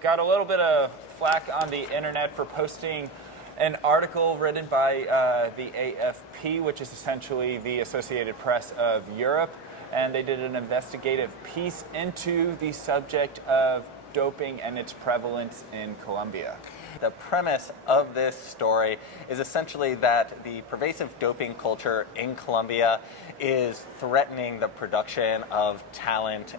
got a little bit of flack on the internet for posting an article written by the AFP, which is essentially the Associated Press of Europe, and they did an investigative piece into the subject of doping and its prevalence in Colombia. The premise of this story is essentially that the pervasive doping culture in Colombia is threatening the production of talent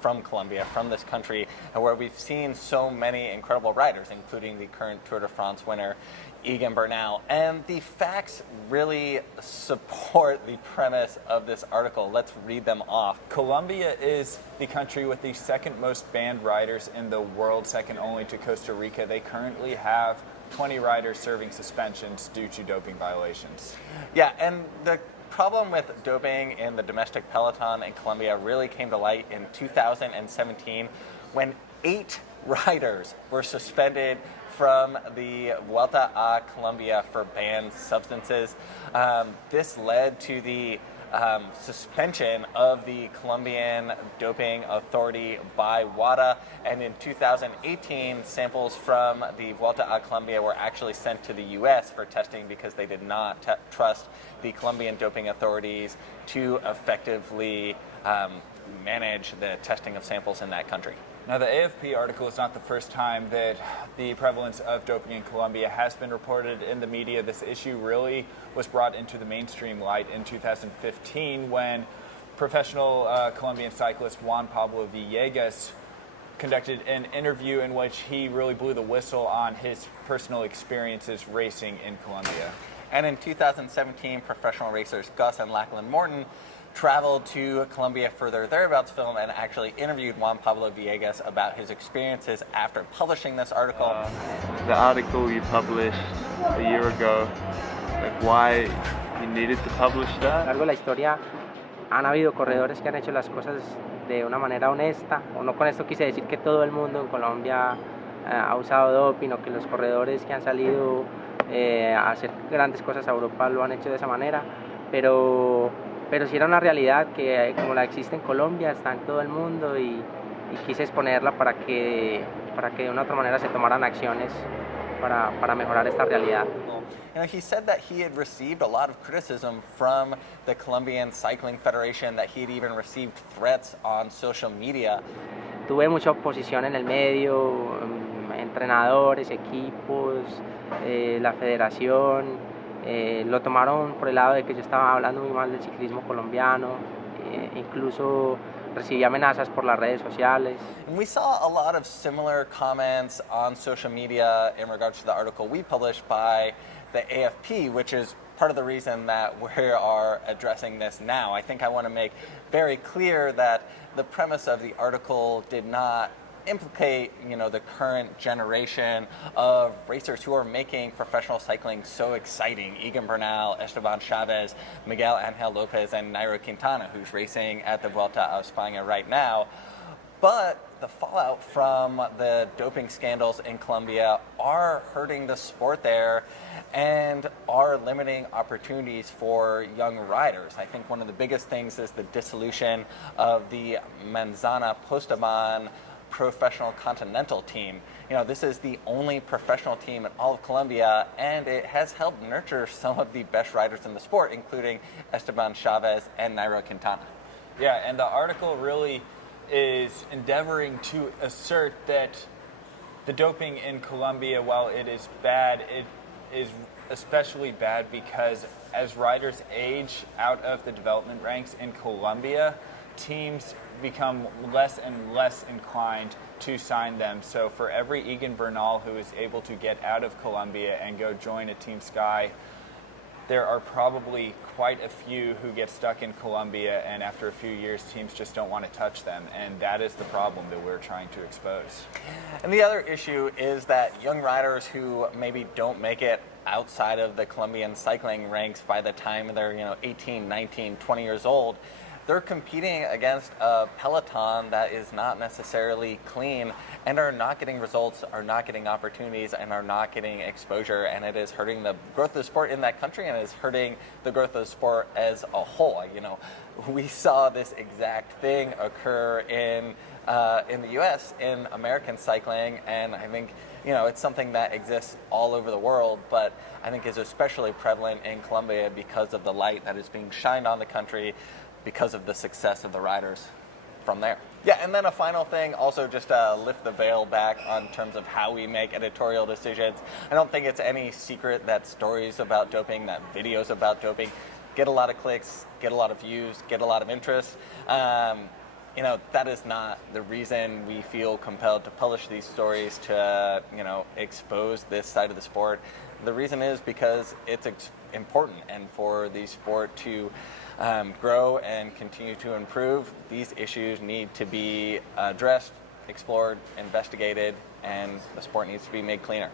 from Colombia, from this country, where we've seen so many incredible riders, including the current Tour de France winner, Egan Bernal. And the facts really support the premise of this article. Let's read them off. Colombia is the country with the second most banned riders in the world, second only to Costa Rica. They currently have 20 riders serving suspensions due to doping violations. Yeah, and the problem with doping in the domestic peloton in Colombia really came to light in 2017 when 8 riders were suspended from the Vuelta a Colombia for banned substances. This led to the suspension of the Colombian doping authority by WADA, and in 2018 samples from the Vuelta a Colombia were actually sent to the US for testing because they did not trust the Colombian doping authorities to effectively manage the testing of samples in that country. Now, the AFP article is not the first time that the prevalence of doping in Colombia has been reported in the media. This issue really was brought into the mainstream light in 2015 when professional Colombian cyclist Juan Pablo Villegas conducted an interview in which he really blew the whistle on his personal experiences racing in Colombia. And in 2017, professional racers Gus and Lachlan Morton traveled to Colombia for their Thereabouts film and actually interviewed Juan Pablo Villegas about his experiences after publishing this article. The article you published a year ago, like why you needed to publish that? A lo largo de la historia han habido corredores que han hecho las cosas de una manera honesta, o no con esto quise decir que todo el mundo en Colombia ha usado doping o que los corredores que han salido a hacer grandes cosas a Europa lo han hecho de esa manera, pero sí era una realidad que como la existe en Colombia, está en todo el mundo y quise exponerla para que de una u otra manera se tomaran acciones para mejorar esta realidad. You know, he said that he had received a lot of criticism from the Colombian Cycling Federation, that he had even received threats on social media. Tuve mucha oposición en el medio, entrenadores, equipos, la federación. Lo tomaron por el lado de que yo estaba hablando muy mal del ciclismo colombiano, incluso recibí amenazas por las redes sociales. And we saw a lot of similar comments on social media in regards to the article we published by the AFP, which is part of the reason that we are addressing this now. I think I want to make very clear that the premise of the article did not implicate, the current generation of racers who are making professional cycling so exciting. Egan Bernal, Esteban Chavez, Miguel Angel Lopez, and Nairo Quintana, who's racing at the Vuelta a España right now. But the fallout from the doping scandals in Colombia are hurting the sport there and are limiting opportunities for young riders. I think one of the biggest things is the dissolution of the Manzana Postaban professional continental team. This is the only professional team in all of Colombia, and it has helped nurture some of the best riders in the sport, including Esteban Chavez and Nairo Quintana. Yeah, and the article really is endeavoring to assert that the doping in Colombia, while it is bad, it is especially bad because as riders age out of the development ranks in Colombia, teams become less and less inclined to sign them. So for every Egan Bernal who is able to get out of Colombia and go join a Team Sky, there are probably quite a few who get stuck in Colombia, and after a few years, teams just don't want to touch them, and that is the problem that we're trying to expose. And the other issue is that young riders who maybe don't make it outside of the Colombian cycling ranks by the time they're 18, 19, 20 years old, they're competing against a peloton that is not necessarily clean and are not getting results, are not getting opportunities, and are not getting exposure, and it is hurting the growth of the sport in that country, and it is hurting the growth of the sport as a whole. You know, we saw this exact thing occur in the U.S. in American cycling, and I think, you know, it's something that exists all over the world, but I think is especially prevalent in Colombia because of the light that is being shined on the country, because of the success of the riders from there. Yeah, and then a final thing, also just to lift the veil back on terms of how we make editorial decisions. I don't think it's any secret that stories about doping, that videos about doping get a lot of clicks, get a lot of views, get a lot of interest. You know, that is not the reason we feel compelled to publish these stories to, you know, expose this side of the sport. The reason is because it's important, and for the sport to grow and continue to improve, these issues need to be addressed, explored, investigated, and the sport needs to be made cleaner.